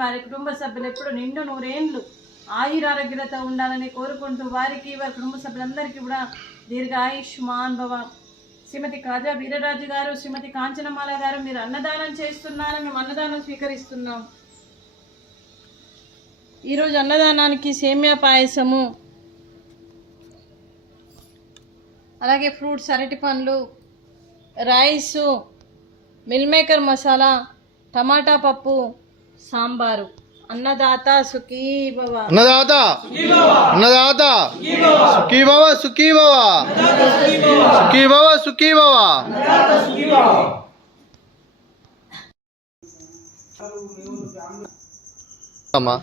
వారి కుటుంబ సభ్యులు ఎప్పుడు నిండు నూరేండ్లు ఆయురారోగ్యతతో ఉండాలని కోరుకుంటూ వారికి వారి కుటుంబ సభ్యులందరికీ కూడా దీర్ఘ ఆయుష్మాన్ భవ. శ్రీమతి కాజా వీరరాజు గారు, శ్రీమతి కాంచనమాల గారు, మీరు అన్నదానం చేస్తున్నారు, మేము అన్నదానం స్వీకరిస్తున్నాం. ఈరోజు అన్నదానానికి సేమియా పాయసము, అలాగే ఫ్రూట్స్, అరటి పండ్లు, రైసు, మిల్ మేకర్ మసాలా, టమాటా పప్పు, సాంబారు. అన్నదాత సుఖీ భవ. అన్నదాత అన్నదాత సుఖీ భవ, సుఖీ భవ, సుఖీ భవ, సుఖీ భవ. అమ్మా